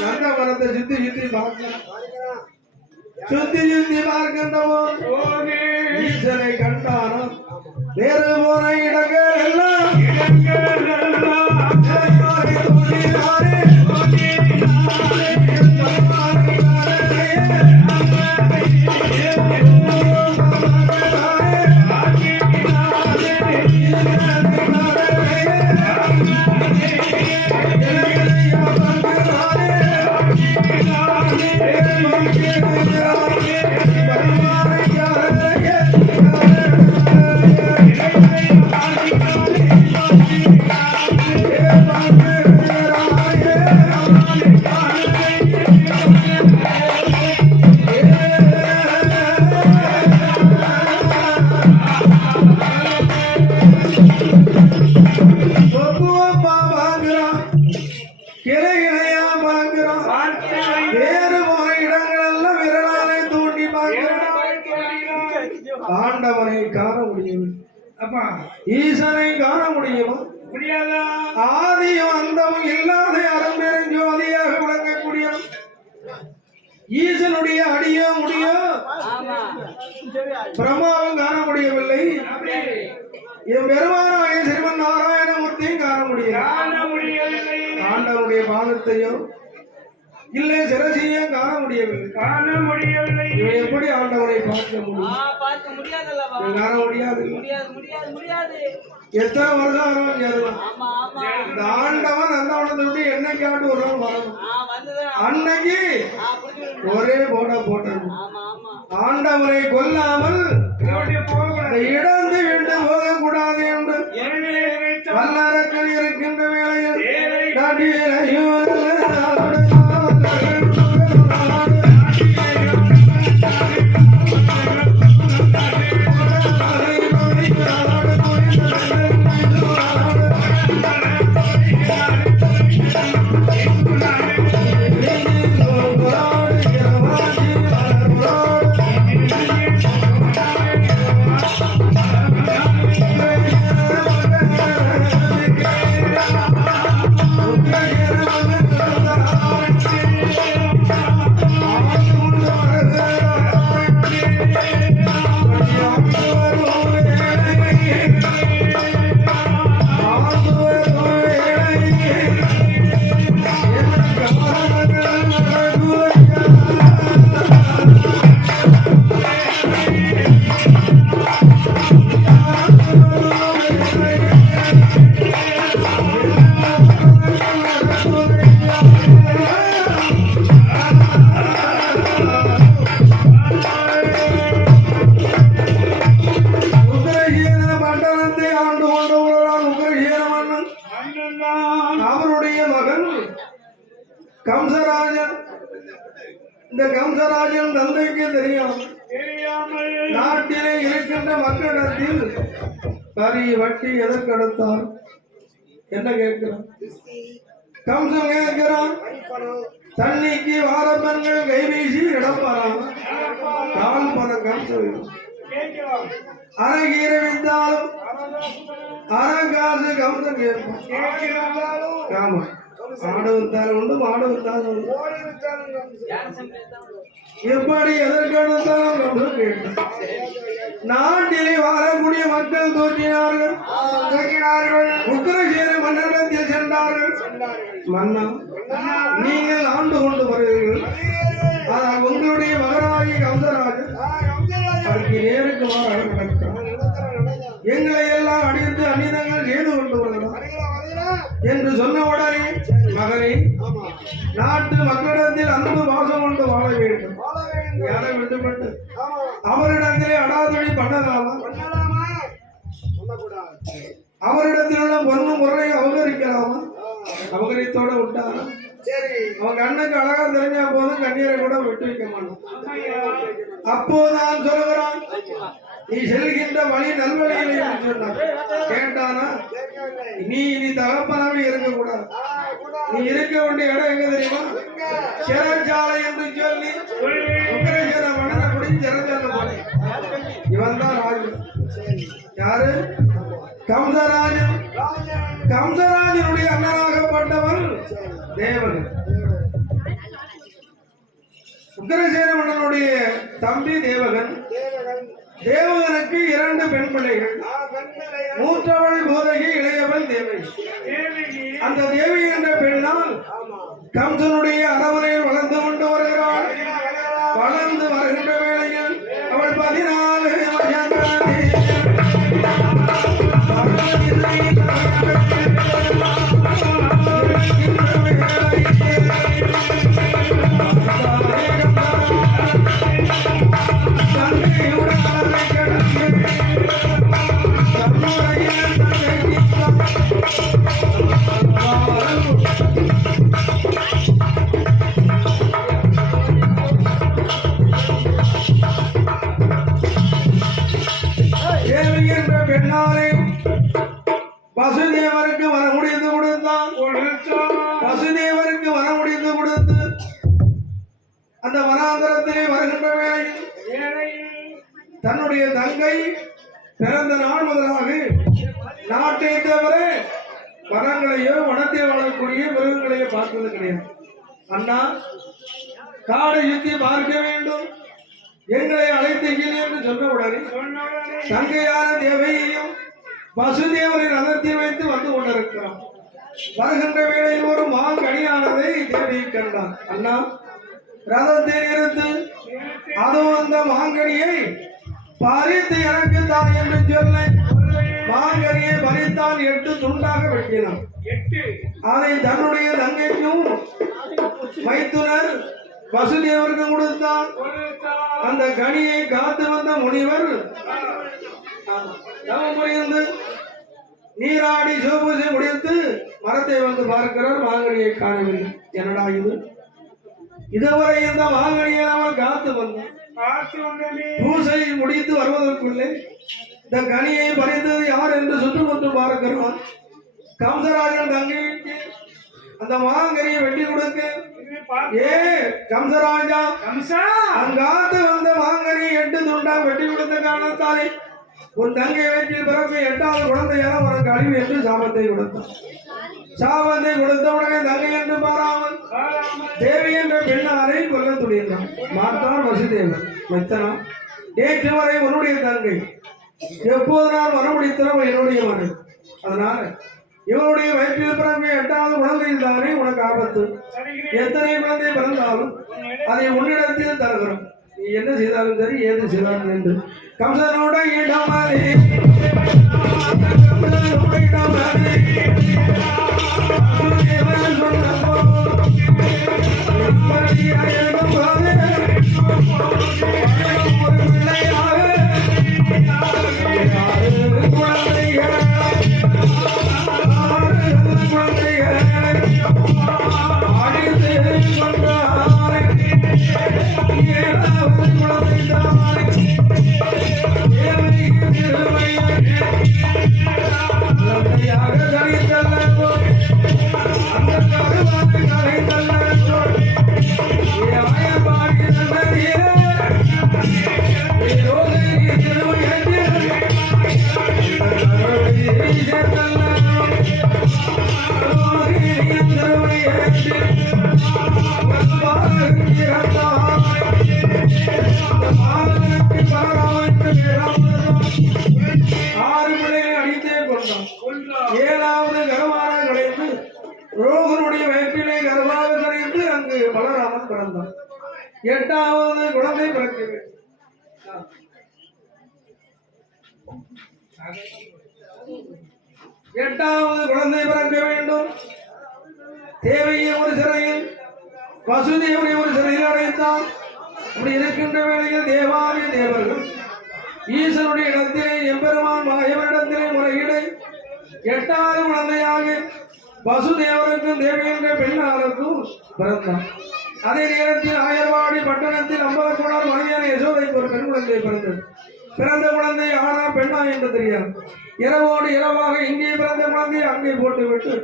நந்தவனத்தை சுத்தி சுத்தி பார்க்கிறான். சுத்தி சுத்தி பார்க்கின்றவோ ஈசனை கண்டானோ வேறு போன இடங்கள் எல்லாம் ஆண்டவனை காண முடியும். அப்பா ஈசனை காண முடியுமா? முடியாதா? ஆதியும் அந்தமும் இல்லாத அரும்பெரும் ஜோதியாக விளங்கக்கூடிய ஈசனுடைய அடியோ முடியோ பிரம்மாவும் காண முடியவில்லை. என் பெருமானாகிய சிறுவன் நாராயணமூர்த்தியும் காண முடியவில்லை. ஆண்டவனுடைய பாதத்தையோ இல்லை சிரசியும் காண முடியவில்லை. இவன் எப்படி ஆண்டவனை பார்க்க முடியும்? காண முடியாது. எத்தனை வருஷம் இந்த ஆண்டவன் அந்தவனத்தை என்னைக்காண்டு ஒரு நாள் வரணும். அன்னைக்கு ஒரே போட்டது ஆண்டவனை கொல்லாமல் இடந்து விட்டு போகக்கூடாது என்று வல்லரக்கல் இருக்கின்ற வேளையில் அவருடைய மகன் கம்சராஜன். இந்த கம்சராஜன் தந்தைக்கு தெரியாமல் நாட்டிலே இருக்கின்ற மக்களிடத்தில் வரி வட்டி எதற்கெடுத்தார் என்ன கேட்கிறான்? கம்சன் கேட்கிறான், தண்ணிக்கு வார பெண்கள் கைவீசி இடம்பெறாம கால் பணம் கம்சன் அரகீரை வித்தாலும் அரங்காசு கம்சன் கேட்பான். ஆடு வித்தாலும் உண்டு மாடு வித்தாலும் உண்டு. எப்படி எதற்கெடுத்தாலும் கம்சன் கேட்டான். நாட்டிலே வாழக்கூடிய மக்கள் தோற்றினார்கள். உக்கிரசேன மன்னரிடத்தில் சென்றார்கள். மன்னா, நீங்கள் ஆண்டு கொண்டு வருகிறீர்கள். ஆனால் உங்களுடைய மகனாகி கம்சராஜன் அதற்கு நேருக்கு மாறாக நடக்கிறார். எங்களை எல்லாம் அடித்து அந்நிதங்கள் செய்து கொண்டு வருகிறார் என்று சொன்ன உடனே, மகனே, நாட்டு மக்களிடத்தில் அன்பு வாசம் கொண்டு வாழ வேண்டும். யாரை விட்டுப்பட்டு அவரிடத்திலே அடாதொழி பண்ணலாமா? அவரிடத்தில் உள்ள பொண்ணு முறையை அபகரிக்கலாமா? அபகரித்தோட விட்டாரா? அவன் கண்ணுக்கு அழகா தெரிஞ்சா போதும் கண்ணீரை கூட விட்டு வைக்க மாட்டான். அப்போதான் சொல்லுகிறான், நீ செல்கின்ற வழி நல்வழியில் சொன்னான். கேட்டானா? நீ இனி தகப்பனாவே இருக்கக்கூடாது. நீ இருக்க வேண்டிய இடம் எங்க தெரியுமா? சிறைச்சாலை என்று சொல்லி யாரு? கம்சராஜன். கம்சராஜனுடைய அண்ணனாகப்பட்டவன் தேவகன். உக்கிரசேன மன்னனுடைய தம்பி தேவகன். தேவகனுக்கு 2 பெண் பிள்ளைகள். மூற்றவள் போதகி, இளையவள் தேவகி. அந்த தேவி என்ற பெண்ணால் கம்சனுடைய அரவணையில் வளர்ந்து கொண்டு வருகிறாள். வளர்ந்து வருகின்ற வேளையில் அவள் 14 வசுதேவருக்கு வர முடிந்து கொடுத்தான். வசுதேவருக்கு வர முடிந்து கொடுத்து அந்த வனாந்தரத்திலே வருகின்ற வேளையில் தன்னுடைய தங்கை பிறந்த நாள் முதலாக நாட்டை தவிர வனங்களையோ வனத்தில் வாழக்கூடிய மிருகங்களையோ பார்த்தது கிடையாது. அண்ணா, காடை சுத்தி பார்க்க வேண்டும், எங்களை அழைத்தீர்கள் என்று சொன்னவுடனே தங்கையான தேவையையும் வசுதேவரின் ரதத்தில் வைத்து வந்து கொண்டிருக்கிறான். வருகின்ற வேளையில் ஒரு மாங்கனியானதை தேவி கண்டான். அண்ணா, ரதத்தை நிறுத்து, அதுவும் அந்த மாங்கனியை பறித்து எனக்கு தான் என்று சொல்ல மாங்கனியை பறித்தான். 8 துண்டாக வெட்டினான். அதை தன்னுடைய தங்கைக்கும் மைத்துனர் வசுதேவருக்கு கொடுத்தான். அந்த கனியை காத்து வந்த முனிவர் புரிந்து நீராடி சிவபூஜை முடித்து மரத்தை வந்து பார்க்கிறார். மாங்கனியை காணவில்லை. என்னடா இது? இதுவரை இந்த மாங்கனியை அவன் காத்து வந்தான். பூசை முடித்து வருவதற்குள்ளே இந்த கனியை பறித்தது யார் என்று சுற்றுமுற்று பார்க்கிறான். கம்சராஜன் தங்கைக்கு அந்த மாங்கனியை வெட்டி கொடுக்க, ஏ கம்சராஜா, அங்காத்து வந்த மாங்கனியை 8 துண்டாக வெட்டி கொடுத்த காரணத்தாலே உன் தங்கை வயிற்றில் பிறகு 8வது குழந்தையான உனக்கு அழிவு என்று சாபத்தை கொடுத்தான். சாபத்தை கொடுத்த உடனே தங்கை என்று பாராமல் தேவி என்ற பெண்ணாரை கொல்ல துணிந்தான். மாற்றார் வசுதேவன். மைத்தனா, நேற்று வரை உன்னுடைய தங்கை, எப்போது நான் வர முடித்தனோ என்னுடைய மகன். அதனால இவனுடைய வயிற்றில் பிறகு 8வது குழந்தையில் தானே உனக்கு ஆபத்து. எத்தனை குழந்தை பிறந்தாலும் அதை உன்னிடத்தில் தருகிறோம். நீ என்ன செய்தாலும் சரி, ஏது செய்தாலும் என்று கம்சனோட இடமதி ஏழாவது கர்வான கலைந்து ரோகனுடைய வயிற்றிலே கர்வாக கலைந்து அங்கு பலராமன் பிறந்தான். 8வது குழந்தை பிறக்கவில்லை. 8வது குழந்தை பிறக்க வேண்டும். தேவையை ஒரு சிறையில், வசுதேவனை ஒரு சிறையில் அடைத்தான். அப்படி இருக்கின்ற வேளையில் தேவாலய தேவர்கள் ஈசனுடைய இடத்திலே எம்பெருமான் மாயவரிடத்திலே முறையீடை 8வது குழந்தையாக வசுதேவருக்கும் தேவி என்ற பெண்ணாருக்கும் பிறந்தான். அதே நேரத்தில் ஆயர்வாடி பட்டணத்தில் அம்பலக்குடார் மனைவியான யசோதைக்கு ஒரு பெண் குழந்தை பிறந்தது. பிறந்த குழந்தை ஆனா பெண்ணா என்று தெரியாது. இரவோடு இரவாக இங்கே பிறந்த குழந்தையை அங்கே போட்டுவிட்டு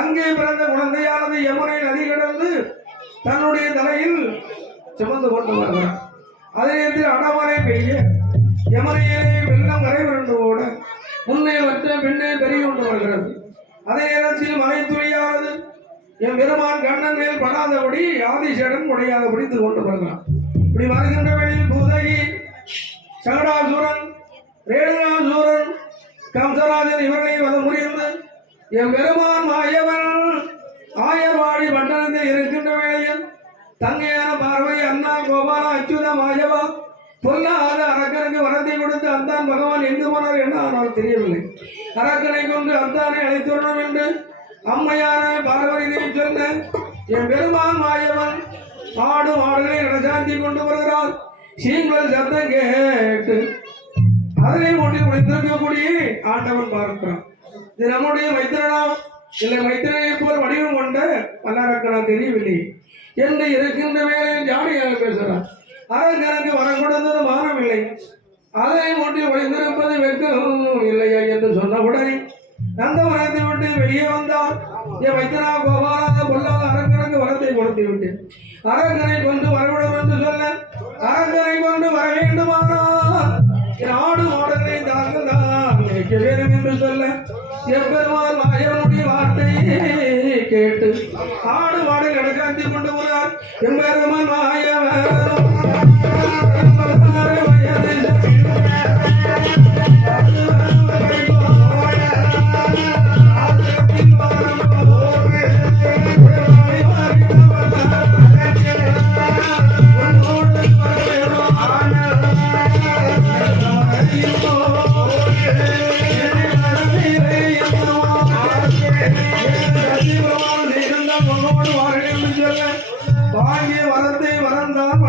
அங்கே பிறந்த குழந்தையானது யமுனை நதி கடந்து தன்னுடைய தலையில் சுமந்து கொண்டு வருகிறார். அதே நேரத்தில் அடமழை பெய்ய யமுனையிலே வெள்ளம் கரை புரண்டு ஓட கண்ணில் படாதபடி ஆதிசேடன் முடியாத பிடித்து கொண்டு வருகிறான். இப்படி வருகின்ற வழியில் பூதகி, சகடாசூரன், ரேணுகாசூரன், கம்சராஜன் இவர்களை வத முறிந்து என் பெருமான் மாயவன் ஆயர்வாடி மண்டலத்தில் இருக்கின்ற வேளையில் தங்கையான பார்வதி, அண்ணா, கோபாலா, அச்சுதா, மாயவா பொல்லாத அரக்கனுக்கு வரத்தை கொடுத்து அந்தான் பகவான் எங்கு போனார் என்ன ஆனால் தெரியவில்லை. அரக்கனை கொண்டு அந்தானை அழைத்து வரணும் என்று அம்மையான பார்வதியை சொல்ல என் பெருமான் மாயவன் ஆடு மாடுகளை நடசாந்தி கொண்டு வருகிறார். சீங்கல் சத்தம் கேட்டு அதனை ஒன்றி முடித்திருக்கக்கூடிய ஆண்டவன் பார்க்கிறான். இது நம்முடைய மைத்திரனா இல்லை மைத்திரனை போல் வடிவம் கொண்ட பல்லரக்கனா தெரியவில்லை என்று இருக்கின்ற வேலையில் ஜாடியாக பேசுகிறார். அரங்கனுக்கு வரம் கொடுத்தது மாறவில்லை, அதனை ஒன்றி ஒளிந்திருப்பது வெட்கம் இல்லையா என்று சொன்னவுடனே நந்தவனத்தை விட்டு வெளியே வந்தார். என் மைத்திரா கோபாலாத பொல்லாத அரங்கனுக்கு வரத்தை கொடுத்து விட்டேன். அரங்கனை கொண்டு வரவிடும் என்று சொல்ல அரங்கனை கொண்டு வர வேண்டுமானால் என் ஆடு மாடுகளை தாங்கள் தான் நினைக்க வேண்டும் என்று சொல்ல எப்பெருமாள் மாயவனுடைய வார்த்தையை கேட்டு ஆடு மாடு நடக்காந்தி கொண்டு போனார். எம்பெருமான் மாயவன் வாங்கிய வரத்தை வரந்தான்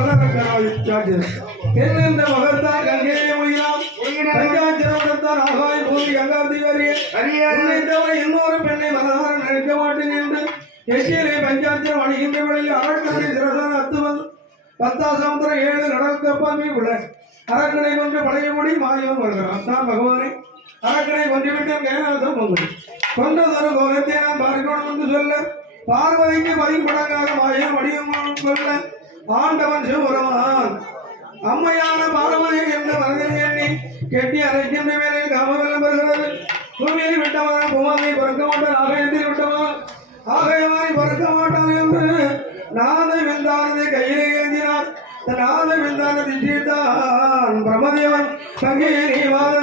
என்னென்ற மகத்தான் கங்கையை ஒழியாம் பஞ்சாட்சரத்தான் ஆகாய் பூமி கங்காதி வரையை தவிர இன்னொரு பெண்ணை மனதார நினைக்க மாட்டேன் என்று எச்சியிலே பஞ்சாட்சரம் அணிகின்ற வழியில் அரக்கனை சிறசான அத்துவன் 10 சமுத்திரம் 7 கடல் கப்பால் உள்ள அரக்கனை கொன்று பழையபடி மாயவன் வருகிறான். தான் பகவானை அரக்கனை கொன்றுவிட்டு கைலாசம் பொங்கல் கொண்டதொரு கோலத்தை நாம் பார்க்கணும் என்று சொல்ல பார்வதிக்கு 10 மடங்காக மாயம் வடிவம் கொள்ள ஆண்டவன் சிவபெருமான் அம்மையான பார்வதி என்ற வரதில் எண்ணி கெட்டி அரைக்கின்ற வேலையில் காமவெல்லம் வருகிறது. பூமியில் விட்டவன் பூமாவை பறக்க மாட்டான், ஆகாயத்தில் விட்டவன் ஆகாயமாய் பறக்க மாட்டான் என்று நாதை வெந்தானதை கையிலே ஏந்தினார். நாதை வெந்தான திட்டான் பிரமதேவன் கங்கே நீ வாத